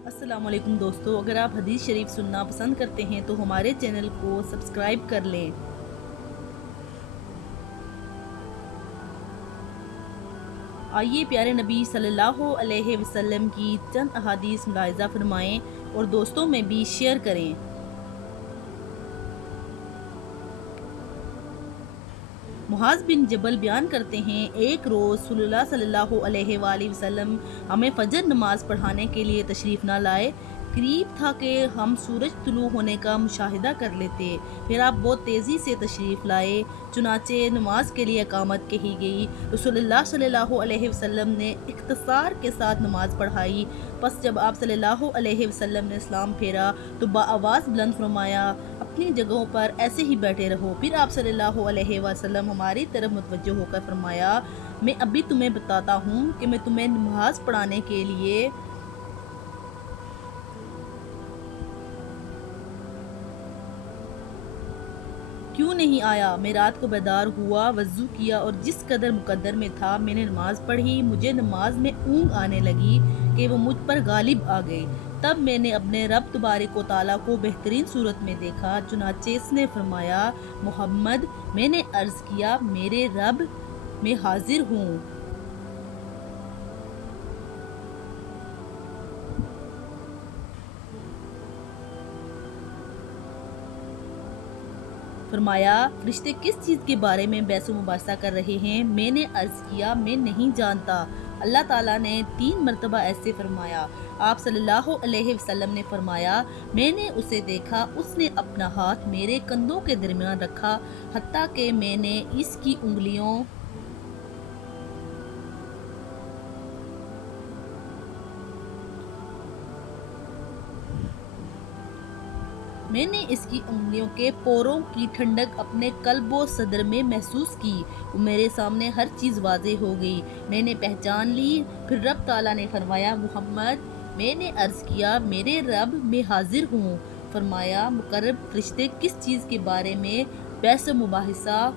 السلام علیکم دوستو، اگر آپ حدیث شریف سننا پسند کرتے ہیں تو ہمارے چینل کو سبسکرائب کر لیں۔ آئیے پیارے نبی صلی اللہ علیہ وسلم کی چند احادیث ملاحظہ فرمائیں اور دوستوں میں بھی شیئر کریں۔ معاذ بن جبل بیان کرتے ہیں، ایک روز رسول اللہ صلی اللہ علیہ وآلہ وسلم ہمیں فجر نماز پڑھانے کے لیے تشریف نہ لائے۔ قریب تھا کہ ہم سورج طلوع ہونے کا مشاہدہ کر لیتے، پھر آپ بہت تیزی سے تشریف لائے، چنانچہ نماز کے لیے اقامت کہی گئی۔ رسول اللہ صلی اللہ علیہ وسلم نے اختصار کے ساتھ نماز پڑھائی۔ پس جب آپ صلی اللہ علیہ وسلم نے اسلام پھیرا تو بآواز بلند فرمایا، اپنی جگہوں پر ایسے ہی بیٹھے رہو۔ پھر آپ صلی اللہ علیہ وسلم ہماری طرف متوجہ ہو کر فرمایا، میں ابھی تمہیں بتاتا ہوں کہ میں تمہیں نماز پڑھانے کے لیے کیوں نہیں آیا؟ میں رات کو بیدار ہوا، وضو کیا اور جس قدر مقدر میں تھا میں نے نماز پڑھی۔ مجھے نماز میں اونگ آنے لگی کہ وہ مجھ پر غالب آ گئی۔ تب میں نے اپنے رب تبارک و تعالیٰ کو بہترین صورت میں دیکھا، چنانچہ اس نے فرمایا، محمد، میں نے عرض کیا، میرے رب، میں حاضر ہوں۔ فرمایا، فرشتے کس چیز کے بارے میں بحث و مباحثہ کر رہے ہیں؟ میں نے عرض کیا، میں نہیں جانتا۔ اللہ تعالیٰ نے 3 مرتبہ ایسے فرمایا۔ آپ صلی اللہ علیہ وسلم نے فرمایا، میں نے اسے دیکھا، اس نے اپنا ہاتھ میرے کندھوں کے درمیان رکھا، حتیٰ کہ میں نے اس کی انگلیوں کے پوروں کی ٹھنڈک اپنے قلب و صدر میں محسوس کی۔ میرے سامنے ہر چیز واضح ہو گئی، میں نے پہچان لی۔ پھر رب تعالیٰ نے فرمایا، محمد، میں نے عرض کیا، میرے رب، میں حاضر ہوں۔ فرمایا، مقرب فرشتے کس چیز کے بارے میں بحث و مباحثہ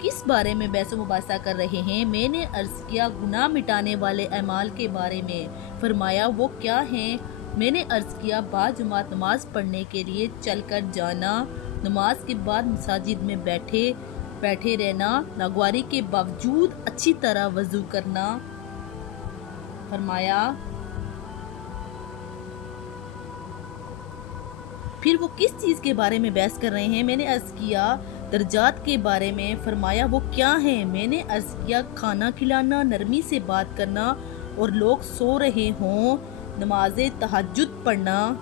کس بارے میں بحث و مباحثہ کر رہے ہیں؟ میں نے عرض کیا، گناہ مٹانے والے اعمال کے بارے میں۔ فرمایا، وہ کیا ہیں؟ میں نے عرض کیا، باجماعت نماز پڑھنے کے لیے چل کر جانا، نماز کے بعد مساجد میں بیٹھے رہنا، ناگواری کے باوجود اچھی طرح وضو کرنا۔ فرمایا، پھر وہ کس چیز کے بارے میں بحث کر رہے ہیں؟ میں نے عرض کیا، درجات کے بارے میں۔ فرمایا، وہ کیا ہیں؟ میں نے عرض کیا، کھانا کھلانا، نرمی سے بات کرنا اور لوگ سو رہے ہوں، نماز تہجد پڑھنا۔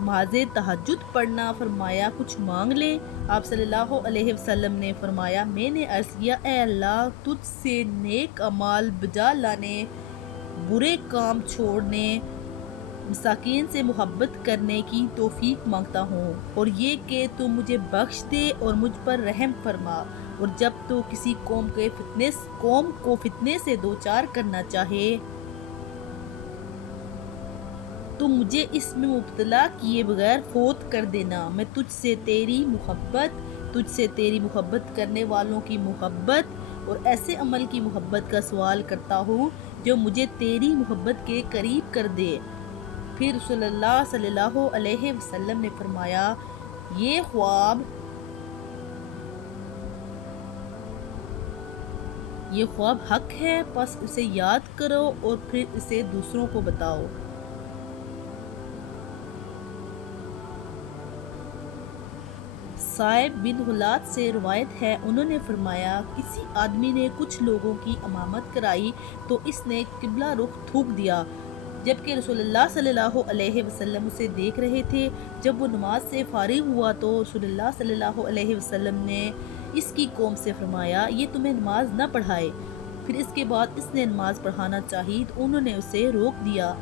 نماز تہجد پڑھنا۔ فرمایا، کچھ مانگ لیں؟ آپ صلی اللہ علیہ وسلم نے فرمایا، میں نے عرض کیا، اے اللہ، تجھ سے نیک اعمال بجا لانے، برے کام چھوڑنے، مساکین سے محبت کرنے کی توفیق مانگتا ہوں، اور یہ کہ تو مجھے بخش دے اور مجھ پر رحم فرما، اور جب تو کسی قوم کو فتنے سے دوچار کرنا چاہے تو مجھے اس میں مبتلا کیے بغیر فوت کر دینا۔ میں تجھ سے تیری محبت کرنے والوں کی محبت اور ایسے عمل کی محبت کا سوال کرتا ہوں جو مجھے تیری محبت کے قریب کر دے۔ پھر رسول اللہ صلی اللہ علیہ وسلم نے فرمایا، یہ خواب حق ہے، پس اسے یاد کرو اور پھر اسے دوسروں کو بتاؤ۔ صائب بن غلات سے روایت ہے، انہوں نے فرمایا، کسی آدمی نے کچھ لوگوں کی امامت کرائی تو اس نے قبلہ رخ تھوک دیا، جبکہ رسول اللہ صلی اللہ علیہ وسلم اسے دیکھ رہے تھے۔ جب وہ نماز سے فارغ ہوا تو رسول اللہ صلی اللہ علیہ وسلم نے اس کی قوم سے فرمایا، یہ تمہیں نماز نہ پڑھائے؟ پھر اس کے بعد اس نے نماز پڑھانا چاہی تو انہوں نے اسے روک دیا۔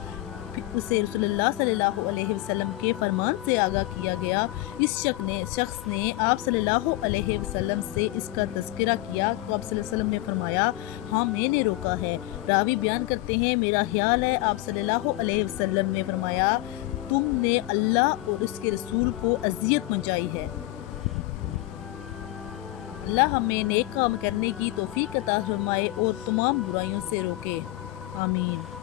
پھر اسے رسول اللہ صلی اللہ علیہ وسلم کے فرمان سے آگاہ کیا گیا۔ اس شخص نے آپ صلی اللہ علیہ وسلم سے اس کا تذکرہ کیا تو آپ صلی اللہ علیہ وسلم نے فرمایا، ہاں، میں نے روکا ہے۔ راوی بیان کرتے ہیں، میرا خیال ہے آپ صلی اللہ علیہ وسلم نے فرمایا، تم نے اللہ اور اس کے رسول کو اذیت پہنچائی ہے۔ اللہ ہمیں نیک کام کرنے کی توفیق عطا فرمائے اور تمام برائیوں سے روکے، آمین۔